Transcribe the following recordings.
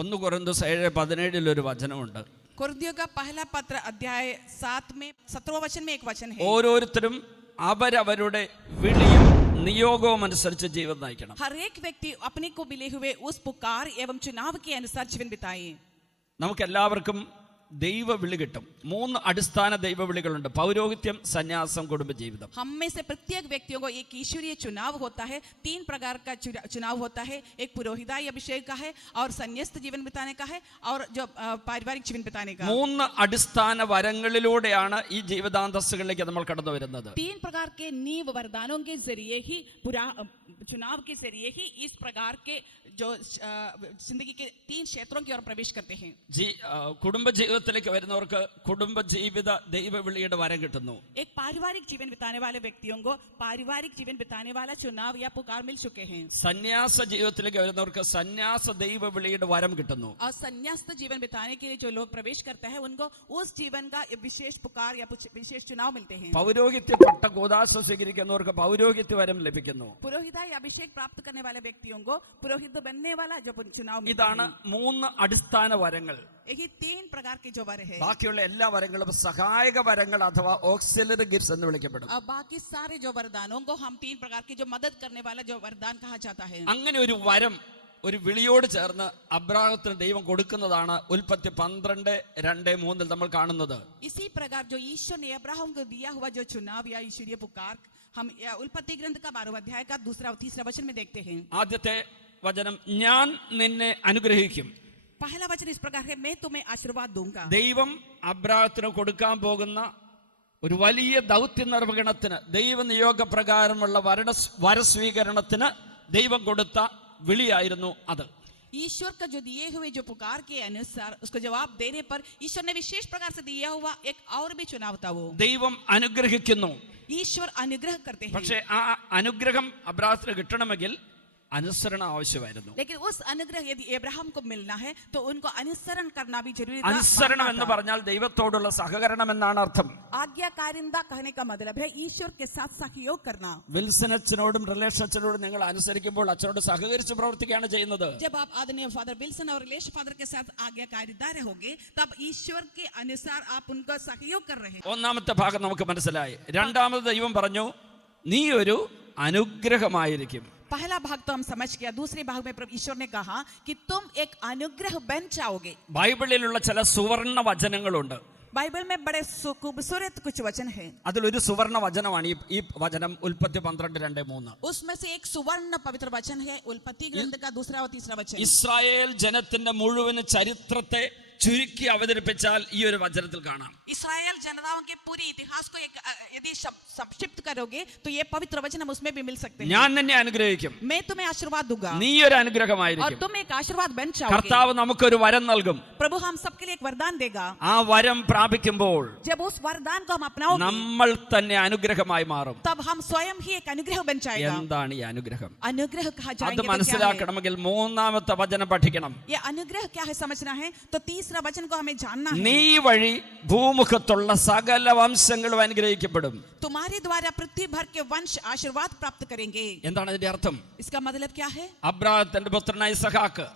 1 കൊരിന്ത്യർ 7:17 ഒരു വചനമുണ്ട്. कुरिन्थियों का पहला पत्र अध्याय 7 में 17वें वचन में एक वचन है, ഓരോരുത്തരും അവരവരുടെ വിളിയും നിയോഗവും അനുസരിച്ച് ജീവിതം നയിക്കണം. हर एक व्यक्ति अपने को मिले हुए उस पुकार एवं चुनाव के अनुसार जीवन बिताए. നമുക്ക് എല്ലാവർക്കും ദൈവവിളി കിട്ടും. 3 അടിസ്ഥാന ദൈവവിളികളുണ്ട്: പൗരോഹിത്യം, സന്യാസം, കുടുംബജീവിതം. हम में से प्रत्येक व्यक्तियों को एक ईश्वरीय चुनाव होता है. 3 प्रकार का चुनाव होता है. एक पुरोहिताई अभिषेक का है, और संन्यास्त जीवन बिताने का है, और जो पारिवारिक जीवन बिताने का. 3 അടിസ്ഥാന വരങ്ങളിലൂടെയാണ് ഈ ജീവിതാന്തസ്സുകളിലേക്ക് നമ്മൾ കടന്നു വരുന്നത്. 3 प्रकार के नींव वरदानों के जरिए ही चुनाव के जरिए ही इस प्रकार के जो जिंदगी के 3 क्षेत्रों की ओर प्रवेश करते हैं. കുടുംബജീവിതത്തിലേക്ക് വരുന്നവർക്ക് കുടുംബജീവിത ദൈവവിളിയുടെ വരം കിട്ടുന്നു. एक पारिवारिक जीवन बिताने वाले व्यक्तियों को पारिवारिक जीवन बिताने वाला चुनाव या पुकार मिल चुके हैं. സന്യാസ ജീവിതത്തിലേക്ക് വരുന്നവർക്ക് സന്യാസ ദൈവവിളിയുടെ വരം കിട്ടുന്നു. और संन्यास्त जीवन बिताने के लिए जो लोग प्रवेश करते हैं उनको उस जीवन का विशेष पुकार या विशेष चुनाव मिलते हैं. പൗരോഹിത്യ പട്ട കൂദാശ സ്വീകരിക്കുന്നവർക്ക് പൗരോഹിത്യ വരം ലഭിക്കുന്നു. पुरोहिताई अभिषेक प्राप्त करने वाले व्यक्तियों को पुरोहित बनने वाला जो चुनाव मिलता है. ഇതാണ് 3 അടിസ്ഥാന വരങ്ങൾ. यही 3 प्रकार के जो वर है. ബാക്കിയുള്ള എല്ലാ വരങ്ങളും സഹായക വരങ്ങൾ അഥവാ ഓക്സിലറി ഗിഫ്റ്റ്സ് എന്ന് വിളിക്കപ്പെടും. अब बाकी सारे जो वरदानों को हम 3 प्रकार के जो मदद करने वाला जो वरदान कहा जाता है. അങ്ങനെ ഒരു വരം ഒരു വിളിയോട് ചേർന്ന് അബ്രാഹത്തിന് ദൈവം കൊടുക്കുന്നതാണ് ഉൽപ്പത്തി 12:2-3 നമ്മൾ കാണുന്നത്. इसी प्रकार जो ईश्वर ने अब्राहम को दिया हुआ जो चुनाव या ईश्वरीय पुकार हम उल्पत्ति ग्रंथ का 12वां अध्याय का 2-3 वचन में देखते हैं. ആദ്യത്തെ വചനം, ഞാൻ നിന്നെ അനുഗ്രഹിക്കും. पहला वचन इस प्रकार है, मैं तुम्हें आशीर्वाद दूंगा. ദൈവം അബ്രാഹത്തിന് കൊടുക്കാൻ പോകുന്ന ഒരു വലിയ ദൗത്യ നിർവഹണത്തിന്, ദൈവനിയോഗ പ്രകാരമുള്ള വരസ്വീകരണത്തിന് ദൈവം കൊടുത്ത വിളിയായിരുന്നു അത്. ईश्वर का जो दिए हुए जो पुकार के अनुसार उसको जवाब देने पर ईश्वर ने विशेष प्रकार से दिया हुआ एक और भी चुनाव था. वो ദൈവം അനുഗ്രഹിക്കുന്നു. ईश्वर अनुग्रह करते हैं. പക്ഷേ ആ അനുഗ്രഹം അബ്രാഹത്തിന് കിട്ടണമെങ്കിൽ അനുസരണ ആവശ്യമായിരുന്നു. लेकिन उस अनुग्रह यदि अब्राहम को मिलना है तो उनको अनुसरण करना भी जरूरी था. അനുസരണം എന്ന് പറഞ്ഞാൽ ദൈവത്തോടുള്ള സഹകരണം എന്നാണ് അർത്ഥം. आज्ञाकारिता कहने का मतलब है ईश्वर के साथ सहयोग करना. വിൽസൺ അച്ഛനോടും റിലേഷൻ അച്ഛനോടും നിങ്ങൾ അനുസരിക്കുമ്പോൾ അച്ഛനോട് സഹകരിച്ച് പ്രവർത്തിക്കുകയാണ് ചെയ്യുന്നത്. जब आप आदरणीय फादर विल्सन और रिलेशन फादर के साथ आज्ञाकारिता रहोगे तब ईश्वर के अनुसार आप उनका सहयोग कर रहे हैं. ഒന്നാമത്തെ ഭാഗം നമുക്ക് മനസ്സിലായി. രണ്ടാമത് ദൈവം പറഞ്ഞു, നീ ഒരു അനുഗ്രഹമായിരിക്കും. पहला भाग तो हम समझ गया. दूसरे भाग में प्रभु ईश्वर ने कहा कि तुम एक अनुग्रह बन जाओगे. ബൈബിളിലുള്ള ചില സുവർണ വചനങ്ങളുണ്ട്. बाइबल में बड़े खूबसूरत कुछ वचन है. അതിലൊരു സുവർണ വചനമാണ് ഈ വചനം ഉൽപ്പത്തി 12:2-3. उसमें से एक सुवर्ण पवित्र वचन है उल्पत्ति ग्रंथ का 2 और 3 वचन. ഇസ്രായേൽ ജനത്തിന്റെ മുഴുവൻ ചരിത്രത്തെ ചുരുക്കി അവതരിപ്പിച്ചാൽ ഈ ഒരു വചനത്തിൽ കാണാം. इस्राएल जनताओं के पूरे इतिहास को एक यदि संक्षिप्त करोगे तो ये पवित्र वचन हम उसमें भी मिल सकते हैं. ഞാൻ നിന്നെ അനുഗ്രഹിക്കും, मैं तुम्हें आशीर्वाद दूंगा, നീ ഒരു और അനുഗ്രഹമായിരിക്കും. तुम एक आशीर्वाद बन जाओगे. കർത്താവ് നമുക്കൊരു വരം നൽകും. प्रभु हम सबके लिए एक वरदान देगा. ആ വരം പ്രാപിക്കുമ്പോൾ जब उस वरदान को हम अपनाओगे നമ്മൾ തന്നെ അനുഗ്രഹമായി മാറും. तब हम स्वयं ही एक अनुग्रह बन जाएगा. എന്താണ് ഈ അനുഗ്രഹം? अनुग्रह कहा അത് जाएगा. മനസ്സിലാക്കണമെങ്കിൽ 3ാമത്തെ വചനം പഠിക്കണം. ये अनुग्रह क्या है समझना है तो 3रा वचन को हमें जानना है. നീ വഴി ഭൂമുഖത്തുള്ള സകല വംശങ്ങളും അനുഗ്രഹിക്കപ്പെടും. तुम्हारे द्वारा पृथ्वी भर के वंश आशीर्वाद प्राप्त करेंगे. എന്താണ് അതിന്റെ അർത്ഥം? इसका मतलब क्या है? അബ്രാഹത്തിന്റെ പുത്രനായ ഇസഹാക്ക്,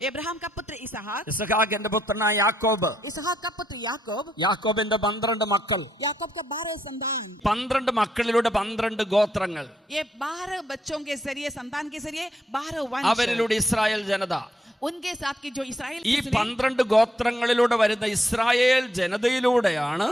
अब्राहम का पुत्र इसहाक, ഇസഹാക്കിന്റെ പുത്രനായ യാക്കോബ്, इसहाक का पुत्र याकूब, യാക്കോബിന്റെ 12 മക്കൾ, याकूब का 12 संतान. 12 മക്കളിലൂടെ 12 ഗോത്രങ്ങൾ, ये 12 बच्चों के जरिए संतान के जरिए 12 वंश, അവരിലൂടെ ഇസ്രായേൽ ജനത. उनके साथ की जो इसराइल ഈ 12 ഗോത്രങ്ങളിലൂടെ വരുന്ന ഇസ്രായേൽ ജനതയിലൂടെയാണ്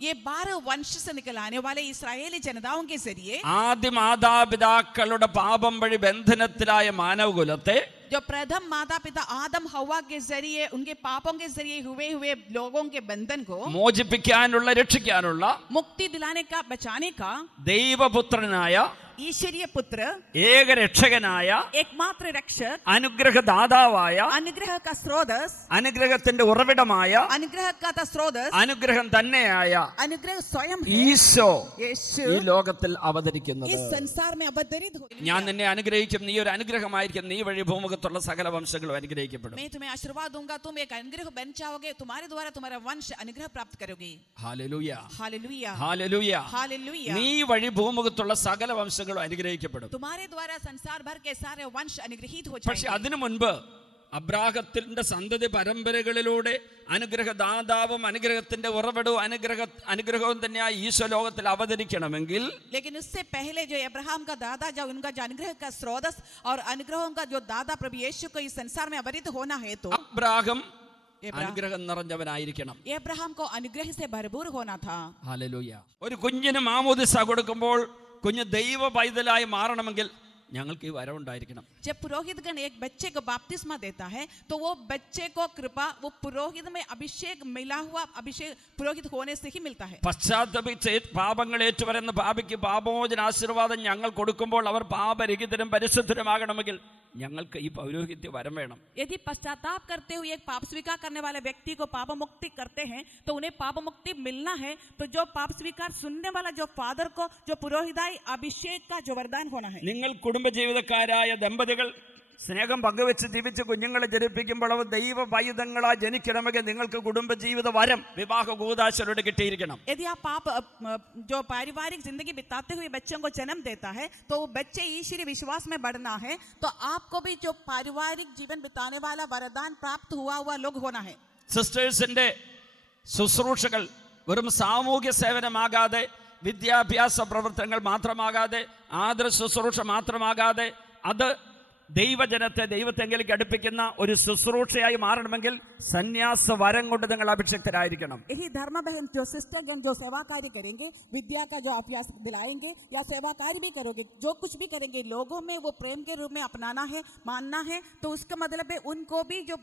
ये 12 वंश से निकल आने वाले इस्राएली जनताओं के जरिए ആദ്യ മാതാപിതാക്കളുടെ പാപം വഴി ബന്ധനത്തിലായ മാനവകുലത്തെ जो प्रथम माता पिता आदम हव्वा के जरिए उनके पापों के जरिए हुए लोगों के बंधन को മോചിപ്പിക്കാനുള്ള, രക്ഷിക്കാനുള്ള मुक्ति दिलाने का, बचाने का ദൈവപുത്രനായ ईश्वरीय पुत्र, ഏകരക്ഷകനായ एकमात्र रक्षक, അനുഗ്രഹദാതാവായ, अनुग्रह का स्रोतस, അനുഗ്രഹത്തിന്റെ ഉറവിടമായ, अनुग्रह का स्रोतस, അനുഗ്രഹം തന്നെയായ अनुग्रह स्वयं ഈശോ यीशु ഈ ലോകത്തിൽ അവതരിക്കുന്നത്. इस संसार में अवतरित हो. ഞാൻ നിന്നെ അനുഗ്രഹിക്കും, നീ ഒരു അനുഗ്രഹമായിരിക്കും, നീ വഴി ഭൂമുഖത്തുള്ള സകല വംശങ്ങളും അനുഗ്രഹിക്കപ്പെടും. मैं तुम्हें आशीर्वाद दूंगा, तुम एक अनुग्रह बन जाओगे, तुम्हारे द्वारा तुम्हारा वंश अनुग्रह प्राप्त करोगे. Hallelujah, hallelujah, hallelujah. हालेलुया. നീ വഴി ഭൂമുഖത്തുള്ള സകല വംശങ്ങളും അനുഗ്രഹിക്കപ്പെടും. तुम्हारे द्वारा संसार भर के सारे वंश अनुग्रहित हो പക്ഷെ जाएंगे. അതിനു മുൻപ് അബ്രാഹത്തിന്റെ സന്തതി പരമ്പരകളിലൂടെ അനുഗ്രഹദാതാവും അനുഗ്രഹത്തിന്റെ ഉറവിടവും അനുഗ്രഹവും തന്നെയായി ഈശോ ലോകത്തിൽ അവതരിക്കണമെങ്കിൽ, लेकिन उससे पहले जो अब्राहम का दादा, जो उनका जो अनुग्रह का स्रोत और अनुग्रहों का जो दादा प्रभु यीशु को इस संसार में अवतरित होना है, तो അബ്രാഹം അനുഗ്രഹം നിറഞ്ഞവനായിരിക്കണം. अब्राहम को अनुग्रह से भरपूर होना था. ഹല്ലേലൂയ. ഒരു കുഞ്ഞിന് മാമോദിസ കൊടുക്കുമ്പോൾ കുഞ്ഞ് ദൈവ പൈതലായി മാറണമെങ്കിൽ ഞങ്ങൾക്ക് ഈ വരവുണ്ടായിരിക്കണം. जब पुरोहितगण एक बच्चे को बपतिस्मा देता है, तो वो बच्चे को कृपा, वो पुरोहित में अभिषेक मिला हुआ अभिषेक पुरोहित होने से ही मिलता है. പശ്ചാത്തപിച്ച് പാപങ്ങൾ ഏറ്റുപറയുന്ന പാപിക്ക് പാപമോചന ആശീർവാദം ഞങ്ങൾ കൊടുക്കുമ്പോൾ അവർ പാപരഹിതരും പരിശുദ്ധരുമാകണമെങ്കിൽ ഞങ്ങൾക്ക് ഈ പൗരോഹിത്യ വരം വേണം. यदि पश्चाताप करते हुए एक पाप स्वीकार करने वाले व्यक्ति को पाप मुक्ति करते हैं, तो उन्हें पाप मुक्ति मिलना है. तो जो पाप स्वीकार सुनने वाला जो फादर को जो पुरोहिताई अभिषेक का जो वरदान होना है. നിങ്ങൾ കുടുംബജീവിതക്കാരായ ദമ്പതികൾ സ്നേഹം പങ്കുവെച്ച് ജീവിച്ച് കുഞ്ഞുങ്ങളെ ജനിപ്പിക്കുമ്പോൾ അവർ ദൈവ പൈതങ്ങളായി ജനിക്കണമെങ്കിൽ നിങ്ങൾക്ക് കുടുംബജീവിത വരം വിവാഹ കൂദാശയോടെ കിട്ടിയിരിക്കണം. यदि आप जो पारिवारिक जिंदगी बिताते हुए बच्चों को जन्म देता है, तो वो बच्चे ईश्वरीय विश्वास में बढ़ना है, तो आपको भी जो पारिवारिक जीवन बिताने वाला वरदान प्राप्त हुआ लोग होना है. സിസ്റ്റേഴ്സിന്റെ ശുശ്രൂഷകൾ വെറും സാമൂഹ്യ സേവനമാകാതെ, വിദ്യാഭ്യാസ പ്രവർത്തനങ്ങൾ മാത്രമാകാതെ, ആദര ശുശ്രൂഷ മാത്രമാകാതെ, അത് ദൈവജനത്തെ ദൈവത്തെങ്കിലേക്ക് അടുപ്പിക്കുന്ന ഒരു ശുശ്രൂഷയായി മാറണമെങ്കിൽ സന്യാസ വരം കൊണ്ട് നിങ്ങൾ അഭിഷിക്തരായിരിക്കണം. यही धर्म बहन जो सिस्टरगण जो सेवा कार्य करेंगे, विद्या का जो अभ्यास दिलाएंगे या सेवा कार्य भी करोगे, जो कुछ भी करेंगे, लोगों में वो प्रेम के रूप में अपनाना है, मानना है, तो उसका मतलब है उनको भी जो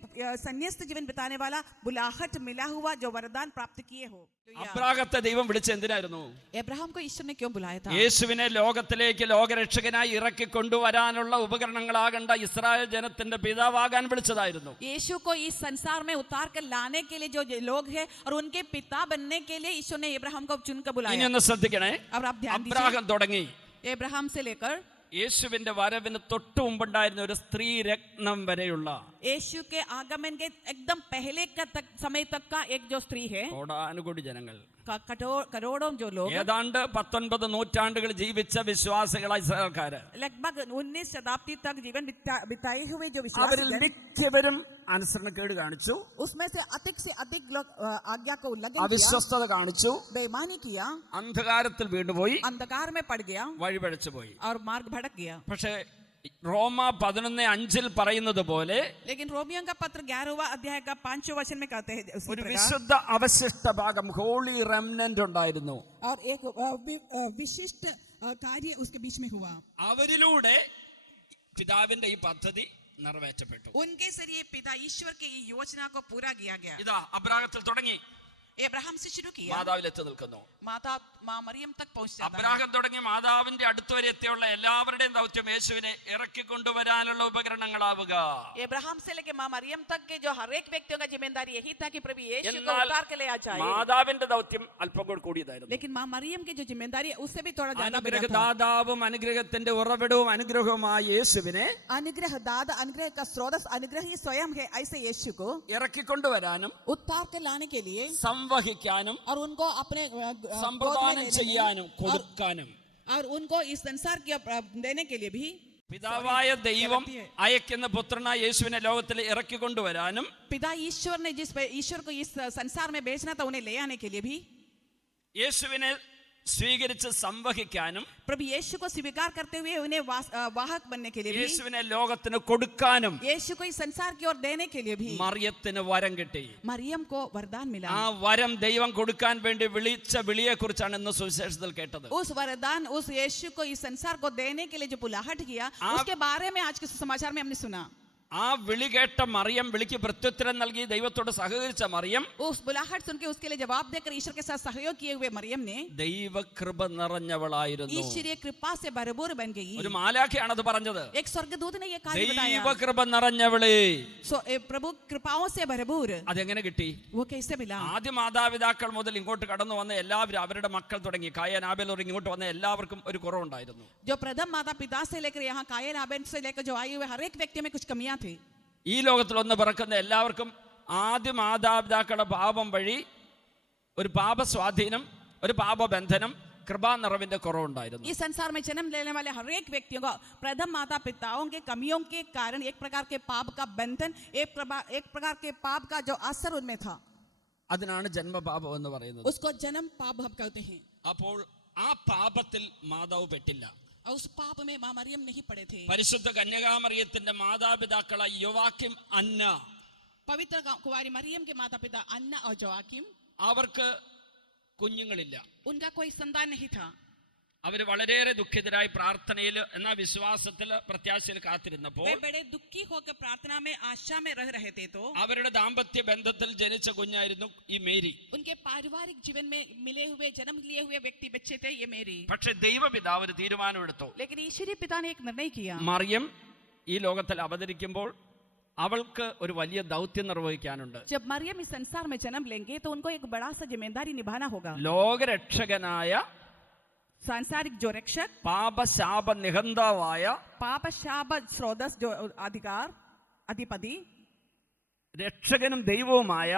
संन्यास्त जीवन बिताने वाला बुलाहट मिला हुआ जो वरदान प्राप्त किए हो. അബ്രാഹത്തെ ദൈവം വിളിച്ച എന്തിനായിരുന്നു? अब्राहम को ईश्वर ने क्यों बुलाया था? യേശുവിനെ ലോകത്തിലേക്ക് ലോകരക്ഷകനായി ഇറക്കി കൊണ്ടുവരാനുള്ള ഉപകരണങ്ങളാകേണ്ട ഇസ്രായേൽ ജനത്തിന്റെ പിതാവാകാൻ വിളിച്ചതായിരുന്നു. यीशु को इस संसार में उतार कर लाने के लिए जो लोग हैं और उनके पिता बनने के लिए ईश्वर ने अब्राहम को चुनकर ഇനി बुलाया. ഒന്ന് ശ്രദ്ധിക്കണേ. अब आप ध्यान അബ്രാഹം തുടങ്ങി दीजिए, अब्राहम से लेकर യേശുവിന്റെ വരവിന് തൊട്ടു മുമ്പുണ്ടായിരുന്ന ഒരു സ്ത്രീ രത്നം വരെയുള്ള यीशु के आगमन के एकदम पहले का समय तक का एक जो स्त्री है, കോടാനുകോടി ജനങ്ങൾ, करोड़ों जो लोग, ഏതാണ്ട് 19 നൂറ്റാണ്ടുകൾ ജീവിച്ച വിശ്വാസികളായ ഇസ്രായേൽക്കാര്, लगभग 19 शताब्दी तक जीवन बिताए हुए जो അവരിൽ विश्वासी, മിക്കവരും അനുസരണക്കേട് കാണിച്ചു, उसमें से अधिक लोग आज्ञा को उल्लंघन किया, അവിശ്വസ്തത കാണിച്ചു, बेईमानी किया, അന്ധകാരത്തിൽ വീണ്ടുപോയി, अंधकार में पड़ गया വഴിപഴച്ചു പോയി. और मार्ग भटक गया. പക്ഷേ റോമ 11:5 പറയുന്നത് പോലെ लेकिन रोमियो का पत्र 11वां अध्याय का 5वें वचन में कहते हैं उसी ഒരു प्रकार, വിശുദ്ധ അവശിഷ്ട ഭാഗം ഹോളി റെമനന്റ് ഉണ്ടായിരുന്നു. और एक विशिष्ट कार्य उसके बीच में हुआ. അവരിലൂടെ പിതാവിന്റെ ഈ പദ്ധതി നിറവേറ്റപ്പെട്ടു. उनके जरिए पिता ईश्वर की योजना को पूरा किया गया. ഇതാ അബ്രാഹത്തിൽ തുടങ്ങി, अब्राहम से शुरू किया, മാതാവിൽ എത്തി നിൽക്കുന്നു. माता माँ मरियम तक पहुंच जाता है. അബ്രാഹം തുടങ്ങി മാതാവിന്റെ അടുത്ത് വരെ എത്തിയുള്ള എല്ലാവരുടെയും ദൗത്യം യേശുവിനെ ഇറക്കിക്കൊണ്ടുവരാനുള്ള ഉപകരണങ്ങളാവുക. अब्राहम से लेके माँ मरियम तक के जो हर एक व्यक्तियों का जिम्मेदारी यही था कि प्रभु यीशु को എന്നാൽ उतार के ले आ जाए. മാതാവിന്റെ ദൗത്യം അല്പം കൂടി കൂടിയതായിരുന്നു. लेकिन माँ मरियम की जो जिम्मेदारी है उससे भी थोड़ा ज्यादा बड़ा था. അനുഗ്രഹദാതാവും അനുഗ്രഹത്തിന്റെ ഉറവിടവും അനുഗ്രഹവുമായ യേശുവിനെ अनुग्रह दादा, अनुग्रह का स्रोत, अनुग्रह ही स्वयं है. ऐसे यीशु को ഇറക്കിക്കൊണ്ടുവരാനും उतार के लाने के लिए സംവഹിക്കാനും और उनको अपने സംപ്രദാനം ചെയ്യാനും കൊടുക്കാനും और उनको इस संसार के देने के लिए भी പിതാവായ ദൈവം അയക്കുന്ന പുത്രനായ യേശുവിനെ ലോകത്തിൽ ഇറക്കിക്കൊണ്ടുവരാനും पिता ईश्वर ने ईश्वर को इस संसार में भेजना था, उन्हें ले आने के लिए भी യേശുവിനെ സ്വീകരിച്ച് സംവഹിക്കാനും प्रभु यीशु को स्वीकार करते हुए उन्हें वाहक बनने के लिए भी, യേശുവിനെ ലോകത്തിന് കൊടുക്കാനും यीशु को इस संसार की ओर देने के लिए भी മറിയത്തിന് വരം കിട്ടി. मरियम को वरदान मिला. ആ വരം ദൈവം കൊടുക്കാൻ വേണ്ടി വിളിച്ച വിളിയെ കുറിച്ചാണ് ഇന്ന് സുവിശേഷത്തിൽ കേട്ടത്. उस वरदान, उस यीशु को इस संसार को देने के लिए जो बुलाहट किया, उसके बारे में आज के समाचार में हमने सुना. ആ വിളി കേട്ട മറിയം, വിളിക്ക് പ്രത്യുത്തരം നൽകി ദൈവത്തോട് സഹകരിച്ച മറിയം, उस बुलाहट सुन के उसके लिए जवाब देकर ईश्वर के साथ सहयोग किए हुए मरियम ने ദൈവകൃപ നിറഞ്ഞവളായിരുന്നു. ईश्वरीय कृपा से भरपूर बन गई. ഒരു മാലാഖയാണ് അത് പറഞ്ഞത്. एक स्वर्गदूत ने ये कार्य बताया. ദൈവകൃപ നിറഞ്ഞവളേ. प्रभु कृपाओं से भरपूर. അതെങ്ങനെ കിട്ടി? वो कैसे मिला? ആദ്യ മാതാപിതാക്കൾ മുതൽ ഇങ്ങോട്ട് കടന്നു വന്ന എല്ലാവരും, അവരുടെ മക്കൾ തുടങ്ങി കായൻ ആബേൽ ഇങ്ങോട്ട് വന്ന എല്ലാവർക്കും ഒരു കുറവുണ്ടായിരുന്നു. जो प्रथम माता पिता से लेकर यहाँ कायन आबेल से लेकर जो आए हुए हर एक व्यक्ति में कुछ कमियां थी. ഈ ലോകത്തിൽ വന്ന് പിറക്കുന്ന എല്ലാവർക്കും ആദ്യ മാതാപിതാക്കളുടെ പാപം വഴി ഒരു പാപസ്വാധീനം, ഒരു പാപബന്ധനം, കൃപാനിറവിന്റെ കുറവുണ്ടായിരുന്നു. इस संसार में जन्म लेने वाले हर एक व्यक्तियों को प्रथम माता पिताओं के कमियों के कारण एक प्रकार के पाप का बंधन, एक प्रकार के पाप का जो असर उनमें था, അതിനാണ് ജന്മപാപം എന്ന് പറയുന്നത്. उसको जन्म पाप हम कहते हैं. അപ്പോൾ ആ പാപത്തിൽ മാതാവ് പെട്ടില്ല. और उस पाप में मां मरियम नहीं पड़े थे. പരിശുദ്ധ കന്യകാമറിയത്തിന്റെ മാതാപിതാക്കളായ യോവാക്യം, അന്ന, पवित्र कुंवारी मरियम के माता पिता अन्ना और जोआकिम, അവർക്ക് കുഞ്ഞുങ്ങളില്ല. उनका कोई संतान नहीं था. അവര് വളരെയേറെ ദുഃഖിതരായി പ്രാർത്ഥനയിൽ എന്നാ വിശ്വാസത്തിൽ പ്രത്യാശയിൽ കാത്തിരുന്നപ്പോൾ वे बड़े दुखी होकर प्रार्थना में आशा में रह रहे थे. तो അവരുടെ ദാമ്പത്യ ബന്ധത്തിൽ ജനിച്ച കുഞ്ഞായിരുന്നു ഈ മേരി. उनके पारिवारिक जीवन में मिले हुए जन्म लिए हुए व्यक्ति बच्चे थे ये मेरी. പക്ഷെ ദൈവപിതാവ് ഒരു തീരുമാനമെടുത്തു. लेकिन ईश्वरीय पिता ने एक निर्णय किया. മറിയം ഈ ലോകത്തിൽ അവതരിക്കുമ്പോൾ അവൾക്ക് ഒരു വലിയ ദൗത്യം നിർവഹിക്കാനുണ്ട്. जब मरियम इस संसार में जन्म लेंगे तो उनको एक बड़ा सा जिम्मेदारी निभाना होगा. ലോകരക്ഷകനായ सांसारिक जो रक्षक, പാപശാപ നിഹന്താവായ पाप शाप स्रोतस जो अधिकार अधिपति, രക്ഷകനും ദൈവവുമായ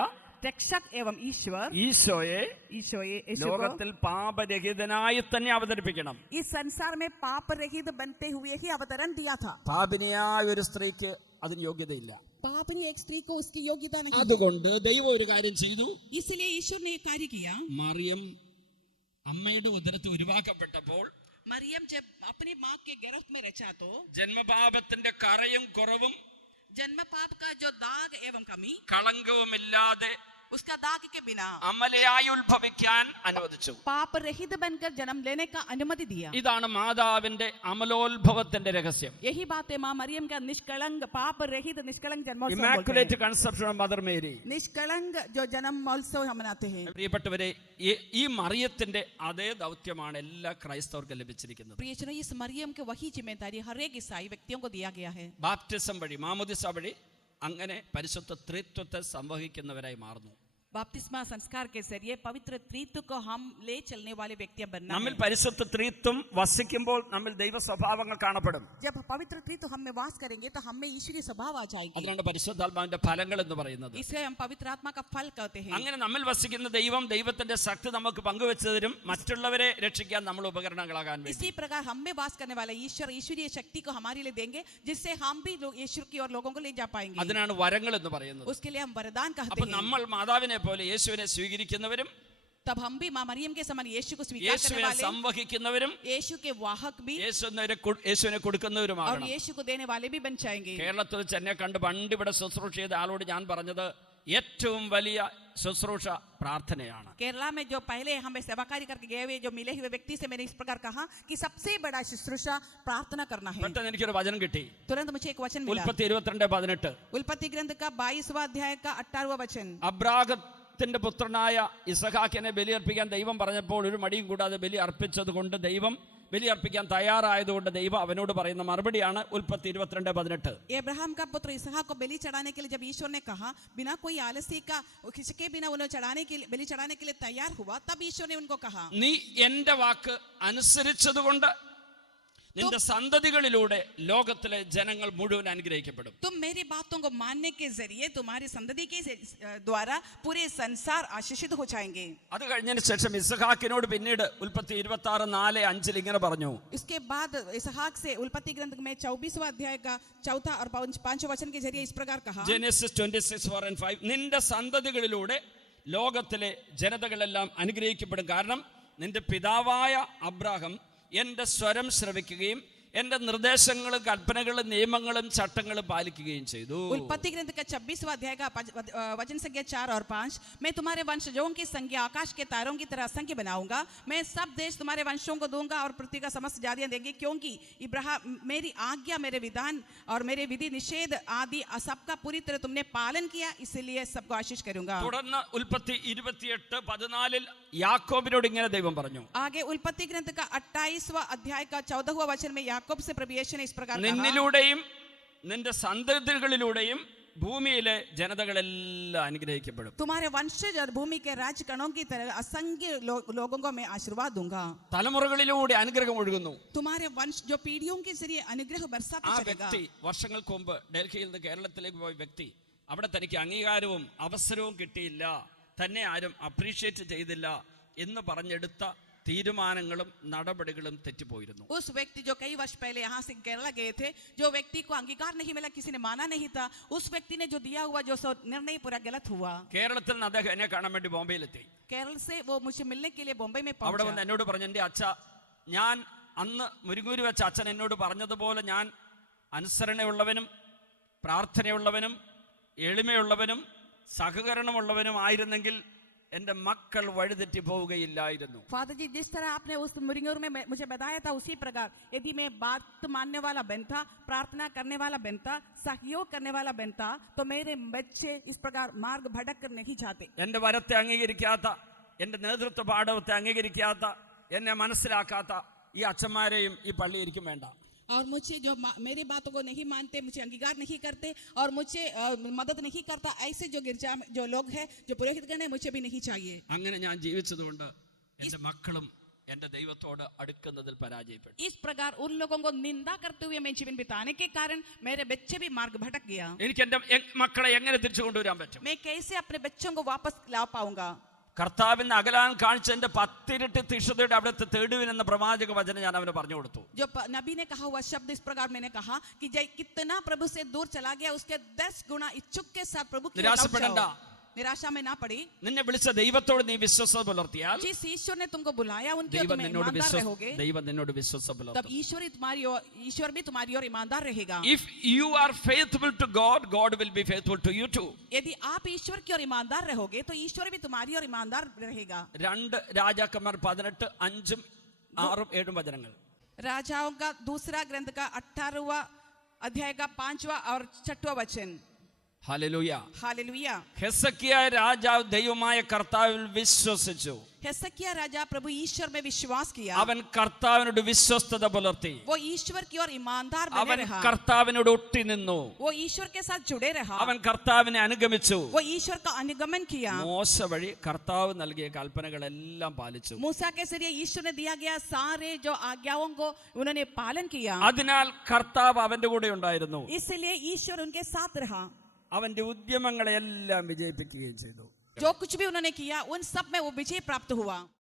रक्षक एवं ईश्वर ഈശോയെ यीशु को ലോകത്തിൽ പാപരഹിതനായി തന്നെ അവതരിപ്പിക്കണം. इस संसार में पाप रहित बनते हुए ही अवतरण दिया था. പാപിനിയായ ഒരു സ്ത്രീക്ക് അതിന് യോഗ്യതയില്ല. पापनी एक स्त्री को उसकी योग्यता नहीं. അതുകൊണ്ട് ദൈവം ഒരു കാര്യം ചെയ്തു. इसलिए ईश्वर ने एक कार्य किया. മറിയം അമ്മയുടെ ഉദരത്തിൽ ഉരുവാക്കപ്പെട്ടപ്പോൾ मरियम जब अपनी माँ के गर्भ में रचा तो ജന്മപാപത്തിന്റെ കറയും കുറവും जन्म पाप का जो दाग एवं कमी, കളങ്കവുമില്ലാതെ उसका दाग के बिना അമലയായി ഉത്ഭവിക്കാൻ അനുവദിച്ചു. पाप रहित बनकर जन्म लेने का अनुमति दिया. ഇതാണ് മാതാവിന്റെ അമലോത്ഭവത്തിന്റെ രഹസ്യം. यही बात है माँ मरियम का निष्कलंक पाप रहित निष्कलंक जन्मोत्सव. Immaculate conception of Mother Mary. निष्कलंक जो जन्मोत्सव हम मनाते हैं. പ്രിയപ്പെട്ടവരെ, ഈ മറിയത്തിന്റെ അതേ ദൗത്യമാണ് എല്ലാ ക്രൈസ്തവർക്കും ലഭിച്ചിരിക്കുന്നത്. प्रियजनों, इस मरियम के वही जिम्मेदारी हर एक ईसाई व्यक्तियों को दिया गया है. ബാപ്റ്റിസം വഴി, മാമോദിസ വഴി അങ്ങനെ പരിശുദ്ധ ത്രിത്വത്തെ സംവഹിക്കുന്നവരായി മാറുന്നു. बपतिस्मा संस्कार के जरिए पवित्र त्रित्व को हम ले चलने वाले व्यक्ति बनना നമ്മിൽ है. പരിശുദ്ധ ത്രിത്വം വസിക്കുമ്പോൾ നമ്മിൽ ദൈവ സ്വഭാവങ്ങൾ കാണപ്പെടും. जब पवित्र त्रित्व हम में वास करेंगे तो हम में ईश्वरीय स्वभाव आ जाएगी. അതുകൊണ്ട് പരിശുദ്ധാത്മാവിന്റെ ഫലങ്ങൾ എന്ന് പറയുന്നത്. इसे हम पवित्र आत्मा का फल कहते हैं. അങ്ങനെ നമ്മിൽ വസിക്കുന്ന ദൈവം ദൈവത്തിന്റെ ശക്തി നമുക്ക് പങ്കുവെച്ചു തരും, മറ്റുള്ളവരെ രക്ഷിക്കാൻ നമ്മൾ ഉപകരണങ്ങളാകാൻ വേണ്ടി. इसी प्रकार हम में वास करने वाला ईश्वर ईश्वरीय शक्ति को हमारे लिए देंगे, जिससे हम भी ईश्वर की और लोगों को ले जा पाएंगे. അതിനാണ് വരങ്ങൾ എന്ന് പറയുന്നത്. उसके लिए हम वरदान कहते അപ്പൊ हैं. നമ്മൾ മാതാവിനെ പോലെ യേശുവിനെ സ്വീകരിക്കുന്നവരും तब हम भी माँ मरियम के समान यीशु को स्वीकार करने യേശുവിനെ वाले, സംവഹിക്കുന്നവരും यीशु के वाहक भी യേശുവിനെ और കൊടുക്കുന്നവരുമാകണം. यीशु को देने वाले भी बन जाएंगे. കേരളത്തിൽ വെച്ച് എന്നെ കണ്ട് പണ്ട് ഇവിടെ ശുശ്രൂഷ ചെയ്ത ആളോട് ഞാൻ പറഞ്ഞത് ഏറ്റവും വലിയ ശുശ്രൂഷ പ്രാർത്ഥനയാണ്. केरला में जो पहले हमें सेवाकारी करके गए हुए जो मिले हुए व्यक्ति से मैंने इस प्रकार कहा कि सबसे बड़ा शुश्रूषा प्रार्थना करना है. പെട്ടെന്ന് എനിക്കൊരു വചനം കിട്ടി. तुरंत मुझे एक वचन मिला. ഉൽപ്പത്തി 22:18. उल्पत्ति ग्रंथ का 22वां अध्याय का 18वां वचन. അബ്രാഹത്തിന്റെ പുത്രനായ ഇസഹാക്കിനെ ബലിയർപ്പിക്കാൻ ദൈവം പറഞ്ഞപ്പോൾ ഒരു മടിയും കൂടാതെ ബലി അർപ്പിച്ചത് കൊണ്ട് ദൈവം ബലി അർപ്പിക്കാൻ തയ്യാറായതുകൊണ്ട് ദൈവം അവനോട് പറയുന്ന മറുപടിയാണ് ഉൽപ്പത്തി 22:18. अब्राहम का पुत्र इसहाक को बलि चढ़ाने के लिए जब ईश्वर ने कहा, बिना कोई आलस्य का खिसके बिना उन्हें चढ़ाने के लिए बलि चढ़ाने के लिए तैयार हुआ, तब ईश्वर ने उनको कहा, നീ എന്റെ വാക്ക് അനുസരിച്ചതുകൊണ്ട് നിന്റെ സന്തതികളിലൂടെ ലോകത്തിലെ ജനങ്ങൾ മുഴുവൻ അനുഗ്രഹിക്കപ്പെടും. तुम मेरी बातों को मानने के जरिए तुम्हारी संतति के द्वारा पूरे संसार आशीषित हो जाएंगे. അത് കഴിഞ്ഞതിന് ശേഷം ഇസഹാക്കിനോട് പിന്നീട് ഉൽപ്പത്തി 26:4-5 ഇങ്ങനെ പറഞ്ഞു. इसके बाद इसहाक से उल्पत्ति ग्रंथ में 24वां अध्याय का 4 और 5वां वचन के जरिए इस प्रकार कहा, ജെനസിസ് 26:4-5, നിന്റെ സന്തതികളിലൂടെ ലോകത്തിലെ ജനതകളെല്ലാം അനുഗ്രഹിക്കപ്പെടും. കാരണം നിന്റെ പിതാവായ അബ്രാഹാം എന്റെ സ്വരം ശ്രവിക്കുകയും എന്റെ നിർദ്ദേശങ്ങളും കൽപ്പനകളും നിയമങ്ങളും ചട്ടങ്ങളും പാലിക്കുകയും ചെയ്തു. उल्पत्ति ग्रंथ का 26वां अध्याय का वचन संख्या 4 और 5, मैं तुम्हारे वंशजों की संख्या आकाश के तारों की तरह संख्या बनाऊंगा. मैं सब देश तुम्हारे वंशों को दूंगा और पृथ्वी का समस्त जातियां देंगे, क्योंकि इब्राहिम मेरी आज्ञा, मेरे विधान और मेरे विधि निषेध आदि सबका पूरी तरह तुमने पालन किया, इसलिए सबको आशीष करूंगा. തുടർന്ന് ഉൽപ്പത്തി 28:14 യാക്കോബിനോട് ഇങ്ങനെ ദൈവം പറഞ്ഞു. आगे उल्पत्ति ग्रंथ का 28वां अध्याय का 14वां वचन में याकूब से प्रभु यीशु ने इस प्रकार कहा, നിന്നിലൂടെയും നിന്റെ സന്തതികളിലൂടെയും ഭൂമിയിലെ ജനതകളെല്ലാം അനുഗ്രഹിക്കപ്പെടും. तुम्हारे वंशज और भूमि के राजगणों की तरह असंख्य लोगों को मैं आशीर्वाद दूंगा. തലമുറകളിലൂടെ അനുഗ്രഹം ഒഴുകുന്നു. तुम्हारे वंश जो पीढ़ियों के जरिए अनुग्रह बरसाता ആ चलेगा. വ്യക്തി വർഷങ്ങൾക്ക് മുമ്പ് ഡൽഹിയിൽ നിന്ന് കേരളത്തിലേക്ക് പോയ വ്യക്തി, അവിടെ തനിക്ക് അംഗീകാരവും അവസരവും കിട്ടിയില്ല, തന്നെ ആരും അപ്രീഷിയേറ്റ് ചെയ്തില്ല എന്ന് പറഞ്ഞെടുത്ത തീരുമാനങ്ങളും നടപടികളും തെറ്റിപ്പോയിരുന്നു. उस व्यक्ति जो कई वर्ष पहले यहाँ से केरला गए थे, जो व्यक्ति को अंगीकार नहीं मिला, किसी ने माना नहीं था, उस व्यक्ति ने जो दिया हुआ जो निर्णय पूरा गलत हुआ. കേരളത്തിൽ നിന്ന് അദ്ദേഹം എന്നെ കാണാൻ വേണ്ടി ബോംബെയിലെത്തി. केरल से वो मुझे मिलने के लिए बॉम्बे में അവിടെ पहुंचा. വന്ന് എന്നോട് പറഞ്ഞു, എൻ്റെ അച്ഛ, ഞാൻ അന്ന് മുരിങ്ങൂര് വെച്ച അച്ഛൻ എന്നോട് പറഞ്ഞതുപോലെ ഞാൻ അനുസരണയുള്ളവനും പ്രാർത്ഥനയുള്ളവനും എളിമയുള്ളവനും സഹകരണമുള്ളവനും ആയിരുന്നെങ്കിൽ എൻ്റെ മക്കൾ വഴിതെറ്റി പോവുകയില്ലായിരുന്നു. फादर जी, जिस तरह आपने उस मुरिंगूर में मुझे बताया था, उसी प्रकार यदि मैं बात मानने वाला बनता, प्रार्थना करने वाला बनता, सहयोग करने वाला बनता, तो मेरे बच्चे इस प्रकार मार्ग भटक कर नहीं जाते. എൻ്റെ വരത്തെ അംഗീകരിക്കാത്ത, എൻ്റെ നേതൃത്വ പാഠവത്തെ അംഗീകരിക്കാത്ത, എന്നെ മനസ്സിലാക്കാത്ത ഈ അച്ഛന്മാരെയും ഈ പള്ളി എനിക്കും വേണ്ട. और मुझे जो मेरी बातों को नहीं मानते, मुझे अंगीकार नहीं करते और मुझे मदद नहीं करता, ऐसे जो गिरजा जो लोग हैं, जो पुरोहितगण है, मुझे भी नहीं चाहिए. അങ്ങനെ ഞാൻ ജീവിച്ചതുകൊണ്ട് എൻ്റെ മക്കളും എൻ്റെ ദൈവത്തോട് അടുക്കുന്നതിൽ പരാജയപ്പെട്ടു. इस प्रकार उन लोगों को निंदा करते हुए मैं जीवन बिताने के कारण मेरे बच्चे भी मार्ग भटक गया. എനിക്ക് എൻ്റെ മക്കളെ എങ്ങനെ തിരിച്ചു കൊണ്ടുവരാൻ പറ്റും? मैं कैसे अपने बच्चों को वापस ला पाऊंगा? കർത്താവിന് അകലാൻ കാണിച്ചതിന്റെ 10 ഇരട്ടി തീക്ഷ്ണതയുടെ അവിടുത്തെ തേടുവിൻ എന്ന പ്രവാചക വചനം ഞാൻ അവന് പറഞ്ഞു കൊടുത്തു. जो नबी ने कहा हुआ शब्द इस प्रकार मैंने कहा कि कितना प्रभु से दूर चला गया, उसके 10 गुना इच्छुक के साथ प्रभु की ओर നിരാശപ്പെടണ്ട. निराशा में ना पड़ी. നിന്നെ വിളിച്ച ദൈവത്തോട് നീ വിശ്വസത പുലർത്തിയാൽ जिस ईश्वर ने तुमको बुलाया उनके ദൈവം तुम നിന്നോട് ईमानदार रहोगे, ദൈവം നിന്നോട് വിശ്വസത तब പുലർത്തും. ईश्वर भी तुम्हारी ओर ईमानदार रहेगा. If you are faithful to God, God will be faithful to you too. यदि आप ईश्वर की ओर ईमानदार रहोगे तो ईश्वर भी तुम्हारी ओर ईमानदार रहेगा. 2 രാജാക്കന്മാർ 18 5 6 7 വചനങ്ങൾ. राजाओं का दूसरा ग्रंथ का 18वां अध्याय का 5वां और 6वां वचन. ഹല്ലേലൂയ. हालेलुया. ഹെസക്കിയ രാജാവ് ദൈവമായ കർത്താവിൽ വിശ്വസിച്ചു. हेसेकिया राजा प्रभु ईश्वर में विश्वास किया. അവൻ കർത്താവിനോട് വിശ്വസ്തത പുലർത്തി. वो ईश्वर की ओर ईमानदार बने അവൻ रहा. കർത്താവിനോട് ഒട്ടി നിന്നു. वो ईश्वर के साथ जुड़े रहा. അവൻ കർത്താവിനെ അനുഗമിച്ചു. वो ईश्वर का अनुगमन किया. മോശ വഴി കർത്താവ് നൽകിയ കൽപ്പനകളെല്ലാം പാലിച്ചു. मूसा के जरिए ईश्वर ने दिया गया सारे जो आज्ञाओं को उन्होंने पालन किया. അതിനാൽ കർത്താവ് അവന്റെ കൂടെ ഉണ്ടായിരുന്നു. इसलिए ईश्वर उनके साथ रहा. അവന്റെ ഉദ്യമങ്ങളെല്ലാം വിജയിപ്പിക്കുകയും ചെയ്തു. जो कुछ भी उन्होंने किया उन सब में वो विजय प्राप्त हुआ.